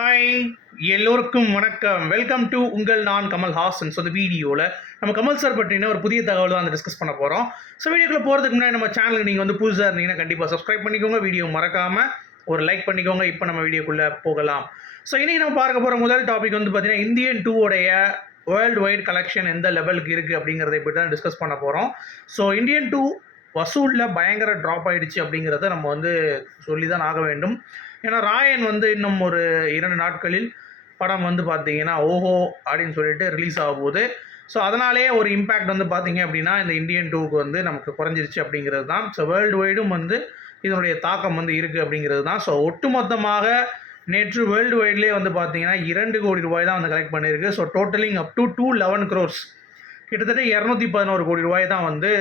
Hi, எல்லோருக்கும் வணக்கம். Welcome to உங்கள் நான் கமல் ஹாசன். ஸோ இந்த வீடியோவில் நம்ம கமல் சார் பற்றின ஒரு புதிய தகவல் தான் டிஸ்கஸ் பண்ண போகிறோம். ஸோ வீடியோக்குள்ளே போகிறதுக்கு முன்னாடி நம்ம சேனலுக்கு நீங்கள் வந்து புதுசாக இருந்தீங்கன்னா கண்டிப்பாக சப்ஸ்கிரைப் பண்ணிக்கோங்க. வீடியோ மறக்காமல் ஒரு லைக் பண்ணிக்கோங்க. இப்போ நம்ம வீடியோக்குள்ளே போகலாம். ஸோ இன்றைக்கி நம்ம பார்க்க போகிற முதல் டாபிக் வந்து பார்த்தீங்கன்னா இந்தியன் 2 வேர்ல்டு வைட் கலெக்ஷன் எந்த லெவலுக்கு இருக்குது அப்படிங்கிறத பற்றி தான் டிஸ்கஸ் பண்ண போகிறோம். ஸோ இந்தியன் 2 வசூலில் பயங்கர ட்ராப் ஆகிடுச்சு அப்படிங்கிறத நம்ம வந்து சொல்லி தான் ஆக வேண்டும். ஏன்னா ராயன் வந்து இன்னும் ஒரு 2 நாட்களில் படம் வந்து பார்த்தீங்கன்னா ஓஹோ அப்படின்னு சொல்லிட்டு ரிலீஸ் ஆக போகுது. ஸோ அதனாலேயே ஒரு இம்பேக்ட் வந்து பார்த்தீங்க அப்படின்னா இந்த இந்தியன் 2க்கு வந்து நமக்கு குறைஞ்சிருச்சு அப்படிங்கிறது தான். ஸோ வேர்ல்டு வைடும் வந்து இதனுடைய தாக்கம் வந்து இருக்குது அப்படிங்கிறது தான். ஸோ ஒட்டுமொத்தமாக நேற்று வேர்ல்டு வைட்லேயே வந்து பார்த்தீங்கன்னா 2 கோடி ரூபாய் தான் வந்து கலெக்ட் பண்ணியிருக்கு. So totalling up to 211 crores, கிட்டத்தட்ட 211 கோடி ரூபாய் தான் வந்து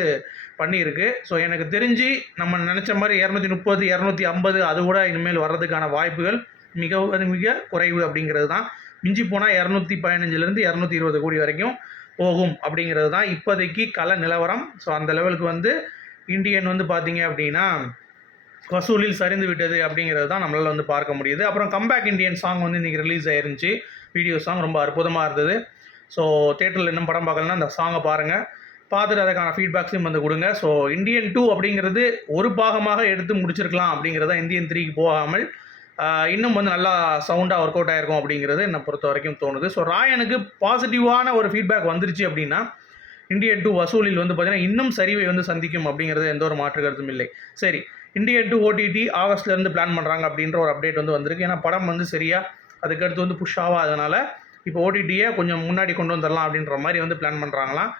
பண்ணியிருக்கு. ஸோ எனக்கு தெரிஞ்சு நம்ம நினச்ச மாதிரி 230 250 அது கூட இனிமேல் வர்றதுக்கான வாய்ப்புகள் மிக மிக குறைவு அப்படிங்கிறது தான். மிஞ்சி போனால் 215 220 கோடி வரைக்கும் போகும் அப்படிங்கிறது தான் இப்போதைக்கு கள நிலவரம். ஸோ அந்த லெவலுக்கு வந்து இந்தியன் வந்து பார்த்தீங்க அப்படின்னா வசூலில் சரிந்து விட்டது அப்படிங்கிறது தான் நம்மளால் வந்து பார்க்க முடியுது. அப்புறம் கம்பேக் இண்டியன் சாங் வந்து இன்றைக்கி ரிலீஸ் ஆயிருந்துச்சு. வீடியோ சாங் ரொம்ப அற்புதமாக இருந்தது. ஸோ தேட்டரில் இன்னும் படம் பார்க்கலன்னா அந்த சாங்கை பாருங்கள், பார்த்துட்டு அதுக்கான ஃபீட்பேக்ஸையும் வந்து கொடுங்க. ஸோ இந்தியன் 2 அப்படிங்கிறது ஒரு பாகமாக எடுத்து முடிச்சிருக்கலாம் அப்படிங்கிறத இந்தியன் 3க்கு போகாமல் இன்னும் வந்து நல்லா சவுண்டாக ஒர்க் அவுட் ஆகிருக்கும் அப்படிங்கிறது என்னை பொறுத்த வரைக்கும் தோணுது. ஸோ ராயனுக்கு பாசிட்டிவான ஒரு ஃபீட்பேக் வந்துருச்சு அப்படின்னா இந்தியன் 2 வசூலில் வந்து பார்த்திங்கன்னா இன்னும் சரிவை வந்து சந்திக்கும் அப்படிங்கிறது எந்த ஒரு மாற்று கருத்தும் இல்லை. சரி, இந்தியன் 2 ஓடிடி ஆகஸ்ட்லேருந்து பிளான் பண்ணுறாங்க அப்படின்ற ஒரு அப்டேட் வந்து வந்திருக்கு. ஏன்னா படம் வந்து சரியாக அதுக்கடுத்து வந்து புஷ் ஆகாதனால இப்போ ஓடிடியை கொஞ்சம் முன்னாடி கொண்டு வந்துடலாம் அப்படின்ற மாதிரி வந்து பிளான் பண்ணுறாங்களாம்.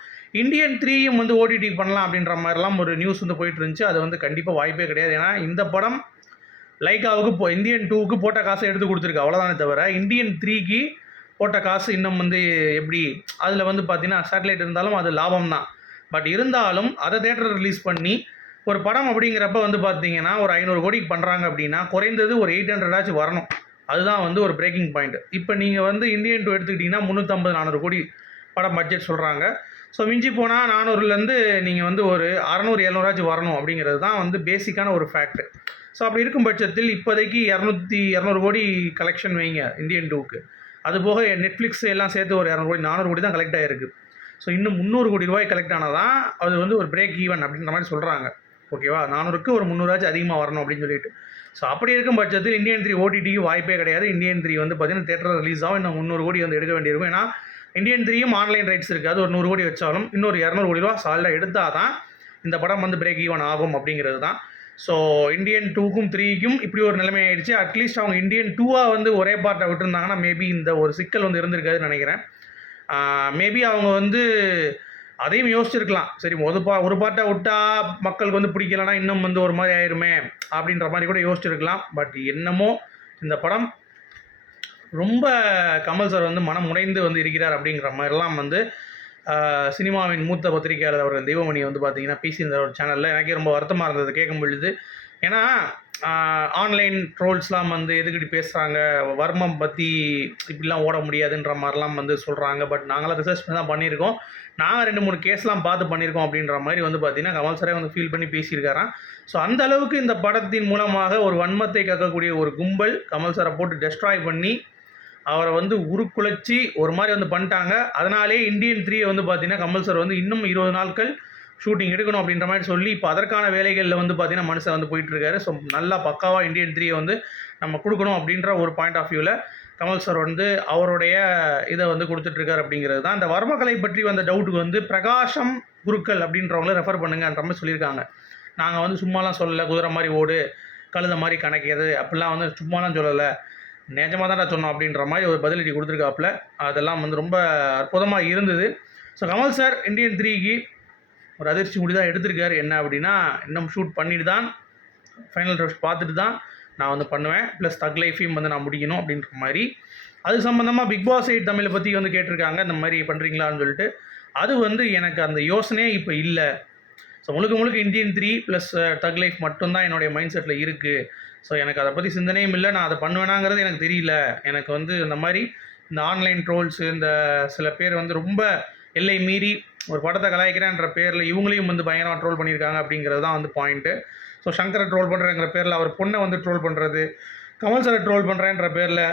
இந்தியன் 3யும் வந்து ஓடிடி பண்ணலாம் அப்படின்ற மாதிரிலாம் ஒரு நியூஸ் வந்து போயிட்டு இருந்துச்சு. அது வந்து கண்டிப்பாக வாய்ப்பே கிடையாது. ஏன்னா இந்த படம் லைக்காவுக்கு இந்தியன் 2க்கு போட்ட காசை எடுத்து கொடுத்துருக்கு, அவ்வளோதானே தவிர இந்தியன் 3க்கு போட்ட காசு இன்னும் வந்து எப்படி அதில் வந்து பார்த்தீங்கன்னா சேட்டலைட் இருந்தாலும் அது லாபம் தான். பட் இருந்தாலும் அதை தேட்டர் ரிலீஸ் பண்ணி ஒரு படம் அப்படிங்கிறப்ப வந்து பார்த்தீங்கன்னா ஒரு 500 கோடிக்கு பண்ணுறாங்க அப்படின்னா குறைந்தது ஒரு 800 வரணும். அதுதான் வந்து ஒரு பிரேக்கிங் பாயிண்ட். இப்போ நீங்கள் வந்து இந்தியன் 2 எடுத்துக்கிட்டிங்கன்னா 350 400 கோடி படம் பட்ஜெட் சொல்கிறாங்க. ஸோ மிஞ்சி போனால் 400லேருந்து நீங்கள் வந்து ஒரு 600 700 வரணும் அப்படிங்கிறது தான் வந்து பேசிக்கான ஒரு ஃபேக்ட். ஸோ அப்படி இருக்கும் பட்சத்தில் இப்போதைக்கு 200 கோடி கலெக்ஷன் வைங்க இந்தியன் 2க்கு. அதுபோக நெட்ஃப்ளிக்ஸ் எல்லாம் சேர்த்து ஒரு 200 கோடி 400 கோடி தான் கலெக்ட் ஆகிருக்கு. ஸோ இன்னும் 300 கோடி ரூபாய் கலெக்ட் ஆனால் தான் அது வந்து ஒரு பிரேக் ஈவன் அப்படின்ற மாதிரி சொல்கிறாங்க. ஓகேவா, 400க்கு ஒரு 300 அதிகமாக வரணும் அப்படின்னு சொல்லிட்டு. ஸோ அப்படி இருக்கும் பட்சத்தில் இந்தியன் 3 ஓடிடிக்கு வாய்ப்பே கிடையாது. இந்தியன் 3 வந்து பார்த்தீங்கன்னா தேட்டரில் ரிலீஸ் ஆகும். இன்னும் 300 கோடி வந்து எடுக்க வேண்டியிருக்கும். ஏன்னா இந்தியன் 3யும் ஆன்லைன் ரைட்ஸ் இருக்குது. அது ஒரு 100 கோடி வச்சாலும் இன்னொரு 200 கோடி ரூபா சாலிடாக எடுத்தால் தான் இந்த படம் வந்து பிரேக் ஈவன் ஆகும் அப்படிங்கிறது தான். ஸோ இந்தியன் 2க்கும் 3க்கும் இப்படி ஒரு நிலைமை ஆயிடுச்சு. அட்லீஸ்ட் அவங்க இந்தியன் 2 வந்து ஒரே பார்ட்டை விட்டுருந்தாங்கன்னா மேபி இந்த ஒரு சிக்கல் வந்து இருந்திருக்காதுன்னு நினைக்கிறேன். மேபி அவங்க வந்து அதையும் யோசிச்சிருக்கலாம். சரி, ஒரு பார்ட்டை விட்டால் மக்களுக்கு வந்து பிடிக்கலன்னா இன்னும் வந்து ஒரு மாதிரி ஆயிருமே அப்படின்ற மாதிரி கூட யோசிச்சிருக்கலாம். பட் என்னமோ இந்த படம் ரொம்ப கமல் சார் வந்து மனம் உடைந்து வந்து இருக்கிறார் அப்படிங்கிற மாதிரிலாம் வந்து சினிமாவின் மூத்த பத்திரிகையாளர் அவர்கள் தெய்வமணி வந்து பார்த்தீங்கன்னா பேசியிருந்த ஒரு சேனலில் எனக்கே ரொம்ப வருத்தமாக இருந்தது கேட்கும் பொழுது. ஏன்னா ஆன்லைன் ட்ரோல்ஸ்லாம் வந்து எதுக்கிட்டு பேசுகிறாங்க, வர்மம் பற்றி இப்படிலாம் ஓட முடியாதுன்ற மாதிரிலாம் வந்து சொல்கிறாங்க. பட் நாங்களாம் ரிசர்ச் பண்ணி தான் பண்ணியிருக்கோம். நாங்கள் 2-3 கேஸ்லாம் பார்த்து பண்ணியிருக்கோம் அப்படின்ற மாதிரி வந்து பார்த்திங்கன்னா கமல் சாரே வந்து ஃபீல் பண்ணி பேசியிருக்காராம். ஸோ அந்த அளவுக்கு இந்த படத்தின் மூலமாக ஒரு வன்மத்தை கக்கக்கூடிய ஒரு கும்பல் கமல் சாரை போட்டு டெஸ்ட்ராய் பண்ணி அவரை வந்து உருக்குலைச்சி ஒரு மாதிரி வந்து பண்ணிட்டாங்க. அதனாலே இந்தியன் 3 வந்து பார்த்திங்கன்னா கமல் சார் வந்து இன்னும் 20 நாட்கள் ஷூட்டிங் எடுக்கணும் அப்படின்ற மாதிரி சொல்லி இப்போ அதற்கான வேலைகளில் வந்து பார்த்திங்கன்னா மனுஷன் வந்து போயிட்டுருக்காரு. ஸோ நல்லா பக்காவாக இந்தியன் 3 வந்து நம்ம கொடுக்கணும் அப்படின்ற ஒரு பாயிண்ட் ஆஃப் வியூவில் கமல் சார் வந்து அவருடைய இதை வந்து கொடுத்துட்ருக்காரு அப்படிங்கிறது தான். இந்த வர்மக்கலை பற்றி வந்த டவுட்டுக்கு வந்து பிரகாஷம் குருக்கள் அப்படின்றவங்கள ரெஃபர் பண்ணுங்கன்ற மாதிரி சொல்லியிருக்காங்க. நாங்கள் வந்து சும்மாலாம் சொல்லலை, குதிரை மாதிரி ஓடு கழுத மாதிரி கணக்கிறது அப்படிலாம் வந்து சும்மாலாம் சொல்லலை, நிஜமாக தான் சொன்னோம் அப்படின்ற மாதிரி ஒரு பதிலடி கொடுத்துருக்காப்புல. அதெல்லாம் வந்து ரொம்ப அற்புதமாக இருந்தது. ஸோ கமல் சார் இந்தியன் 3க்கு ஒரு அதிர்ச்சி முடி தான் எடுத்திருக்காரு. என்ன அப்படின்னா இன்னும் ஷூட் பண்ணிட்டு தான் ஃபைனல் ட்ரெஸ் பார்த்துட்டு தான் நான் வந்து பண்ணுவேன், ப்ளஸ் தக் லைஃபையும் வந்து நான் முடிக்கணும் அப்படின்ற மாதிரி. அது சம்மந்தமாக பிக் பாஸ் 8 தமிழை பற்றி வந்து கேட்டிருக்காங்க, இந்த மாதிரி பண்ணுறீங்களான்னு சொல்லிட்டு. அது வந்து எனக்கு அந்த யோசனையே இப்போ இல்லை. ஸோ முழுக்க இந்தியன் 3 ப்ளஸ் தக் லைஃப் மட்டும்தான் என்னுடைய மைண்ட் செட்டில் இருக்குது. ஸோ எனக்கு அதை பற்றி சிந்தனையும் இல்லை, நான் அதை பண்ணுவேனாங்கிறது எனக்கு தெரியல. எனக்கு வந்து இந்த மாதிரி இந்த ஆன்லைன் ட்ரோல்ஸு, இந்த சில பேர் வந்து ரொம்ப எல்லை மீறி ஒரு படத்தை கலாய்க்கிறேன்ற பேரில் இவங்களையும் வந்து பயங்கரமாக ட்ரோல் பண்ணியிருக்காங்க அப்படிங்கிறது தான் வந்து பாயிண்ட்டு. ஸோ சங்கரை ட்ரோல் பண்ணுறேங்கிற பேரில் அவர் பொண்ணை வந்து ட்ரோல் பண்ணுறது, கமல் சாரை ட்ரோல் பண்ணுறேன்ற பேரில்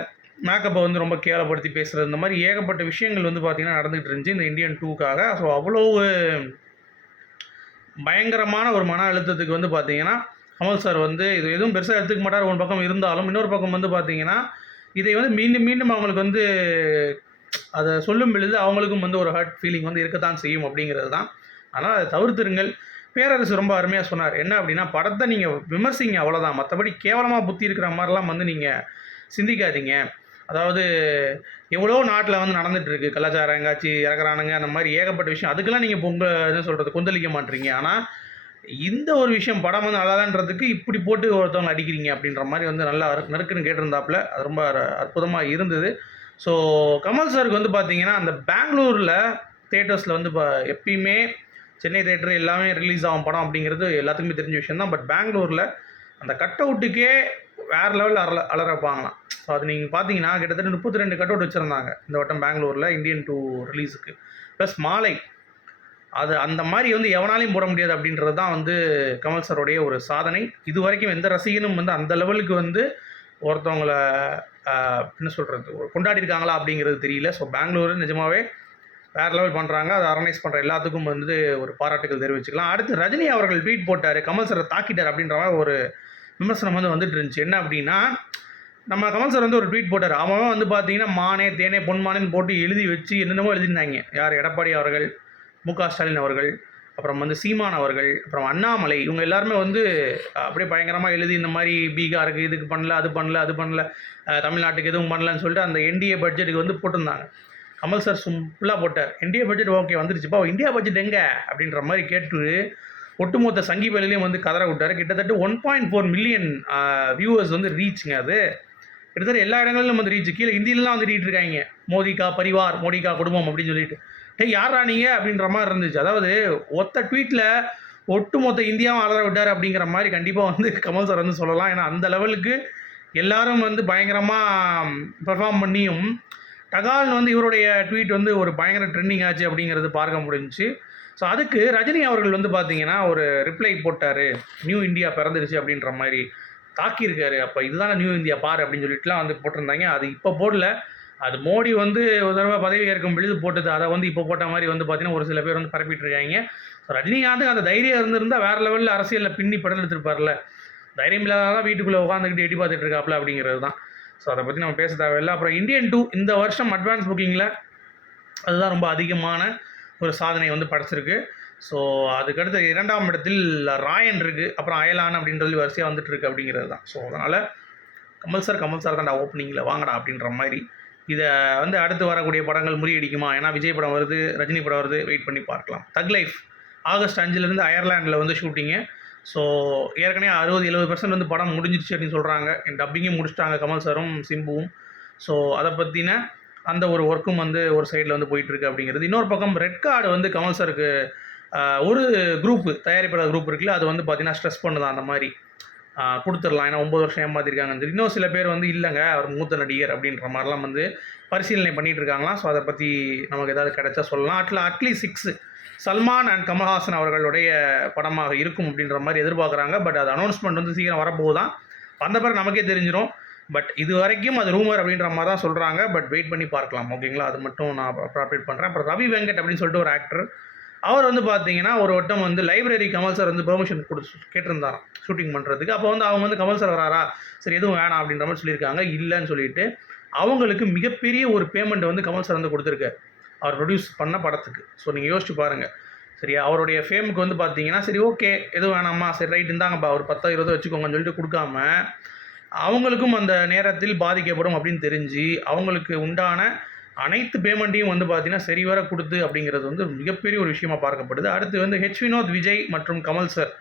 மேக்கப்பை வந்து ரொம்ப கேவலப்படுத்தி பேசுகிறது, இந்த மாதிரி ஏகப்பட்ட விஷயங்கள் வந்து பார்த்திங்கன்னா நடந்துகிட்டு இருந்துச்சு இந்த இந்தியன் 2க்காக. ஸோ அவ்வளோ பயங்கரமான ஒரு மன அழுத்தத்துக்கு வந்து பார்த்திங்கன்னா கமல் சார் வந்து இது எதுவும் பெருசாக எடுத்துக்க மாட்டார் ஒரு பக்கம் இருந்தாலும், இன்னொரு பக்கம் வந்து பார்த்திங்கன்னா இதை வந்து மீண்டும் மீண்டும் அவங்களுக்கு வந்து அதை சொல்லும் பொழுது அவங்களுக்கும் வந்து ஒரு ஹர்ட் ஃபீலிங் வந்து இருக்கத்தான் செய்யும் அப்படிங்கிறது தான். ஆனால் அதை தவிர்த்துருங்கள். பேரரசு ரொம்ப அருமையாக சொன்னார். என்ன அப்படின்னா, படத்தை நீங்கள் விமர்சிங்க அவ்வளோதான், மற்றபடி கேவலமாக புத்தி இருக்கிற மாதிரிலாம் வந்து நீங்கள் சிந்திக்காதீங்க. அதாவது எவ்வளோ நாட்டில் வந்து நடந்துகிட்ருக்கு, கலாச்சார எங்காச்சி இறக்குறானுங்க, அந்த மாதிரி ஏகப்பட்ட விஷயம். அதுக்கெல்லாம் நீங்கள் என்ன சொல்கிறது, கொந்தளிக்க மாட்டீங்க. ஆனால் இந்த ஒரு விஷயம் படம் வந்து நல்லான்றதுக்கு இப்படி போட்டு ஒருத்தவங்க அடிக்கிறீங்க அப்படின்ற மாதிரி வந்து நல்லா நறுக்குன்னு கேட்டிருந்தாப்புல. அது ரொம்ப அற்புதமாக இருந்தது. ஸோ கமல் சாருக்கு வந்து பார்த்தீங்கன்னா, அந்த பெங்களூரில் தேட்டர்ஸில் வந்து எப்பயுமே சென்னை தேட்டர் எல்லாமே ரிலீஸ் ஆகும் படம் அப்படிங்கிறது எல்லாத்துக்குமே தெரிஞ்ச விஷயம் தான். பட் பெங்களூரில் அந்த கட் அவுட்டுக்கே வேறு லெவலில் அலறப்பாங்களாம். ஸோ அது நீங்கள் பார்த்தீங்கன்னா கிட்டத்தட்ட 32 கட் அவுட் வச்சுருந்தாங்க இந்த வட்டம் பெங்களூரில் இந்தியன் 2 ரிலீஸுக்கு. ப்ளஸ் மாலை அது அந்த மாதிரி வந்து எவனாலையும் போட முடியாது அப்படின்றது தான் வந்து கமல் சாரோடைய ஒரு சாதனை. இது வரைக்கும் எந்த ரசிகனும் வந்து அந்த லெவலுக்கு வந்து ஒருத்தவங்கள என்ன சொல்கிறது கொண்டாடி இருக்காங்களா அப்படிங்கிறது தெரியல. ஸோ பெங்களூரு நிஜமாகவே வேறு லெவல் பண்ணுறாங்க. அதை ஆர்கனைஸ் பண்ணுற எல்லாத்துக்கும் வந்து ஒரு பாராட்டுகள் தெரிவிச்சுக்கலாம். அடுத்து ரஜினி அவர்கள் ட்வீட் போட்டார், கமல் சாரை தாக்கிட்டார் அப்படின்ற மாதிரி ஒரு விமர்சனம் வந்து வந்துட்டு இருந்துச்சு. என்ன அப்படின்னா, நம்ம கமல் சார் வந்து ஒரு ட்வீட் போட்டார். அவன் வந்து பார்த்தீங்கன்னா மானே தேனே பொன்மானேன்னு போட்டு எழுதி வச்சு என்னென்னமோ எழுதியிருந்தாங்க. யார், எடப்பாடி அவர்கள், மு.க. ஸ்டாலின் அவர்கள், அப்புறம் வந்து சீமான் அவர்கள், அப்புறம் அண்ணாமலை, இவங்க எல்லாருமே வந்து அப்படியே பயங்கரமாக எழுதி இந்த மாதிரி பீகாருக்கு இதுக்கு பண்ணல, அது பண்ணல, அது பண்ணல, தமிழ்நாட்டுக்கு எதுவும் பண்ணலன்னு சொல்லிட்டு அந்த என்டிஏ பட்ஜெட்டுக்கு வந்து போட்டிருந்தாங்க. கமல் சார் சிம்பிளாக போட்டார், இந்தியா பட்ஜெட் ஓகே வந்துருச்சுப்பா, இந்தியா பட்ஜெட் எங்கே அப்படின்ற மாதிரி கேட்டு ஒட்டுமொத்த சங்கி பயிலையும் வந்து கதற விட்டார். கிட்டத்தட்ட 1.4 மில்லியன் வியூவர்ஸ் வந்து ரீச்சுங்க. அது கிட்டத்தட்ட எல்லா இடங்களிலும் வந்து ரீச். கீழே ஹிந்திலலாம் வந்து இருக்காங்க, மோதிகா பரிவார், மோடிகா குடும்பம் அப்படின்னு சொல்லிட்டு. யாரா நீங்கள் அப்படின்ற மாதிரி இருந்துச்சு. அதாவது ஒத்த ட்வீட்டில் ஒட்டுமொத்த இந்தியாவும் அலற விட்டார் அப்படிங்கிற மாதிரி கண்டிப்பாக வந்து கமல் சார் வந்து சொல்லலாம். ஏன்னா அந்த லெவலுக்கு எல்லாரும் வந்து பயங்கரமாக பெர்ஃபார்ம் பண்ணியும் டகால்னு வந்து இவருடைய ட்வீட் வந்து ஒரு பயங்கர ட்ரெண்டிங் ஆச்சு அப்படிங்கிறது பார்க்க முடிஞ்சிச்சு. ஸோ அதுக்கு ரஜினி அவர்கள் வந்து பார்த்தீங்கன்னா ஒரு ரிப்ளை போட்டார், நியூ இந்தியா பிறந்துருச்சு அப்படின்ற மாதிரி தாக்கியிருக்காரு. அப்போ இதுதானே நியூ இந்தியா பாரு அப்படின்னு சொல்லிட்டுலாம் வந்து போட்டிருந்தாங்க. அது இப்போ போடல, அது மோடி வந்து ஒரு தடவை பதவி ஏற்கும் பொழுது போட்டது. அதை வந்து இப்போ போட்ட மாதிரி வந்து பார்த்தீங்கன்னா ஒரு சில பேர் வந்து பரப்பிட்டு இருக்காங்க. ஸோ ரஜினிகாந்த் அந்த தைரியம் இருந்திருந்தால் வேறு லெவலில் அரசியலில் பின்னி படம் எடுத்துருப்பார்ல. தைரியம் இல்லாதான் வீட்டுக்குள்ளே உட்காந்துக்கிட்டு எட்டி பார்த்துட்டு இருக்காப்புல அப்படிங்கிறது தான். ஸோ அதை பற்றி நம்ம பேச தேவையில்லை. அப்புறம் இந்தியன் 2 இந்த வருஷம் அட்வான்ஸ் புக்கிங்கில் அதுதான் ரொம்ப அதிகமான ஒரு சாதனை வந்து படைச்சிருக்கு. ஸோ அதுக்கடுத்து 2ஆம் இடத்தில் ராயன் இருக்குது, அப்புறம் அயலான் அப்படின்றது வரிசையாக வந்துட்டு இருக்கு அப்படிங்கிறது தான். ஸோ அதனால் கமல் சார் தான்டா ஓப்பனிங்கில் வாங்கடா அப்படின்ற மாதிரி. இதை வந்து அடுத்து வரக்கூடிய படங்கள் முறியடிக்குமா? ஏன்னா விஜய் படம் வருது, ரஜினி படம் வருது, வெயிட் பண்ணி பார்க்கலாம். தக் லைஃப் ஆகஸ்ட் 5 அயர்லாண்டில் வந்து ஷூட்டிங்கு. ஸோ ஏற்கனவே 60-70% வந்து படம் முடிஞ்சிருச்சு அப்படின்னு சொல்கிறாங்க. டப்பிங்கும் முடிச்சிட்டாங்க கமல் சாரும் சிம்புவும். ஸோ அதை பற்றின அந்த ஒரு ஒர்க்கும் வந்து ஒரு சைடில் வந்து போயிட்டுருக்கு அப்படிங்கிறது. இன்னொரு பக்கம் ரெட் கார்டு வந்து கமல் சாருக்கு ஒரு குரூப்பு தயாரிப்பாளர் குரூப் இருக்குல்ல, அது வந்து பார்த்திங்கன்னா ஸ்ட்ரெஸ் பண்ணுதான் அந்த மாதிரி கொடுத்துடலாம், ஏன்னா 9 வருஷம் ஏமாற்றிருக்காங்கன்னு சொல்லி. இன்னும் சில பேர் வந்து இல்லைங்க அவர் மூத்த நடிகர் அப்படின்ற மாதிரிலாம் வந்து பரிசீலனை பண்ணிகிட்டு இருக்காங்களாம். ஸோ அதை பற்றி நமக்கு ஏதாவது கிடைச்சா சொல்லலாம். அட்லி 6 சல்மான் அண்ட் கமல்ஹாசன் அவர்களுடைய படமாக இருக்கும் அப்படின்ற மாதிரி எதிர்பார்க்குறாங்க. பட் அது அனௌன்ஸ்மெண்ட் வந்து சீக்கிரம் வரப்போகுதான். வந்த பிறகு நமக்கே தெரிஞ்சிடும். பட் இது வரைக்கும் அது ரூமர் அப்படின்ற மாதிரி தான் சொல்கிறாங்க. பட் வெயிட் பண்ணி பார்க்கலாம், ஓகேங்களா? அது மட்டும் நான் அப்டேட் பண்ணுறேன். அப்புறம் ரவி வெங்கட் அப்படின்னு சொல்லிட்டு ஒரு ஆக்டர், அவர் வந்து பார்த்தீங்கன்னா ஒரு வட்டம் வந்து லைப்ரரி கமல் சார் வந்து பெர்மிஷன் கேட்டிருந்தாராம் ஷூட்டிங் பண்ணுறதுக்கு. அப்போ வந்து அவங்க வந்து கமல் சார் வராரா, சரி எதுவும் வேணாம் அப்படின்ற மாதிரி சொல்லியிருக்காங்க. இல்லைன்னு சொல்லிட்டு அவங்களுக்கு மிகப்பெரிய ஒரு பேமெண்ட் வந்து கமல் சார் வந்து கொடுத்துருக்காரு அவர் ப்ரொடியூஸ் பண்ண படத்துக்கு. ஸோ நீங்கள் யோசிச்சு பாருங்கள், சரியா? அவருடைய ஃபேமுக்கு வந்து பார்த்தீங்கன்னா சரி ஓகே எதுவும் வேணாமா, சரி ரைட் இருந்தாங்கப்பா ஒரு 10-20 வச்சுக்கோங்கன்னு சொல்லிட்டு கொடுக்காம அவங்களுக்கும் அந்த நேரத்தில் பாதிக்கப்படும் அப்படின்னு தெரிஞ்சு அவங்களுக்கு உண்டான அனைத்து பேமெண்ட்டையும் வந்து பார்த்தீங்கன்னா சரிவர கொடுத்து அப்படிங்கிறது வந்து மிகப்பெரிய ஒரு விஷயமாக பார்க்கப்படுது. அடுத்து வந்து வினோத், விஜய் மற்றும் கமல் சார்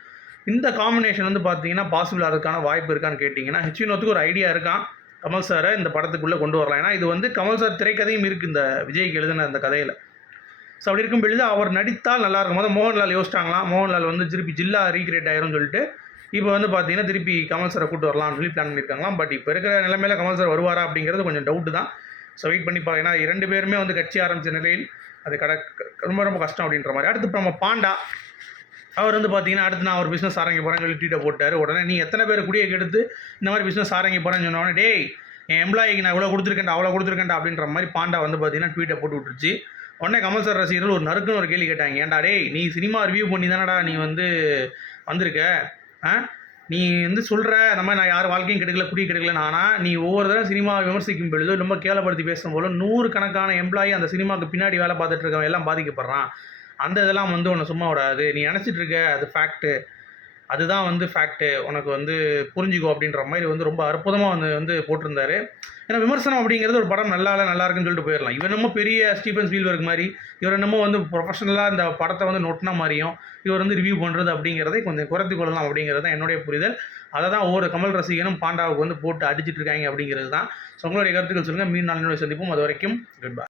இந்த காம்பினேஷன் வந்து பார்த்தீங்கன்னா பாசிபிள் அதுக்கான வாய்ப்பு இருக்கான்னு கேட்டிங்கன்னா வினோத்துக்கு ஒரு ஐடியா இருக்கான் கமல் சாரை இந்த படத்துக்குள்ளே கொண்டு வரலாம். ஏன்னா இது வந்து கமல் சார் திரைக்கதையும் இருக்குது இந்த விஜய்க்கு எழுதின அந்த கதையில். ஸோ அப்படி இருக்கும் பொழுது அவர் நடித்தால் நல்லாயிருக்கும். போது மோகன்லால் யோசிச்சாங்களாம், மோகன்லால் வந்து திருப்பி ஜில்லா ரீக்ரியேட் ஆயிரும்னு சொல்லிட்டு இப்போ வந்து பார்த்தீங்கன்னா திருப்பி கமல் சாரை கூட்டு வரலாம்னு சொல்லி பிளான் பண்ணியிருக்காங்களாம். பட் இப்போ இருக்கிற நிலைமையில் கமல் சார் வருவாரா அப்படிங்கிறது கொஞ்சம் டவுட்டு தான். ஸோ வெயிட் பண்ணி பார்க்கலாம். ஏன்னா 2 பேருமே வந்து கட்சி ஆரம்பித்த நிலையில் அது ரொம்ப ரொம்ப கஷ்டம் அப்படின்ற மாதிரி. அடுத்து இப்போ நம்ம பாண்டா அவர் வந்து பார்த்தீங்கன்னா அடுத்து நான் ஒரு பிஸ்னஸ் ஆரம்பிக்க போகிறேன்னு சொல்லி ட்வீட்டை போட்டார். உடனே நீ எத்தனை பேர் குடியை கெடுத்து இந்த மாதிரி பிஸ்னஸ் ஆரம்பிக்க போகிறேன்னு சொன்னோடனே டேய் என் எம்ப்ளாயிக்கு நான் இவ்வளோ கொடுத்துருக்கேன்டா அவ்வளோ கொடுத்துருக்கேன்டா அப்படின்ற மாதிரி பாண்டா வந்து பார்த்தீங்கன்னா ட்வீட்டை போட்டு விட்டுருச்சு. உடனே கமல் சார் ரசிகர்கள் ஒரு நறுக்குன்னு ஒரு கேள்வி கேட்டாங்க. ஏன்டா டேய் நீ சினிமா ரிவ்யூ பண்ணி தானடா நீ வந்து வந்திருக்க, நீ வந்து சொல்கிற அந்த மாதிரி நான் யார் வாழ்க்கையும் கெடுக்கல குடி கெடுக்கலன்னு. ஆனால் நீ ஒவ்வொரு தடவை சினிமா விமர்சிக்கும் பொழுது ரொம்ப கேவலப்படுத்தி பேசும்போது 100 கணக்கான எம்ப்ளாயி அந்த சினிமாவுக்கு பின்னாடி வேலை பார்த்துட்டு இருக்கவன் எல்லாம் பாதிக்கப்படுறான். அந்த இதெல்லாம் வந்து உன்னை சும்மா விடாது. நீ நினச்சிட்டு இருக்க அது ஃபேக்ட்டு, அதுதான் வந்து ஃபேக்ட்டு, உனக்கு வந்து புரிஞ்சுக்கோ அப்படின்ற மாதிரி வந்து ரொம்ப அற்புதமாக வந்து போட்டிருந்தாரு. ஏன்னா விமர்சனம் அப்படிங்கிறது ஒரு படம் நல்லா இருக்குன்னு சொல்லிட்டு போயிடலாம். இவர் என்னமோ பெரிய ஸ்டீஃபன் ஸ்பீல்பர்க் மாதிரி, இவர் என்னமோ வந்து ப்ரொஃபஷனலாக இந்த படத்தை வந்து நொட்டின மாதிரியும் இவர் வந்து ரிவ்யூ பண்ணுறது அப்படிங்கிறதை கொஞ்சம் குறைத்து கொள்ளலாம் அப்படிங்கிறது தான் என்னுடைய புரிதல். அதை தான் ஒவ்வொரு கமல் ரசிகனும் பாண்டாவுக்கு வந்து போட்டு அடிச்சிட்டு இருக்காங்க அப்படிங்கிறது தான். ஸோ உங்களுடைய கருத்துக்கள் சொல்லுங்கள். மீண்டும் நாளை சந்திப்போம். அது வரைக்கும் குட் பை.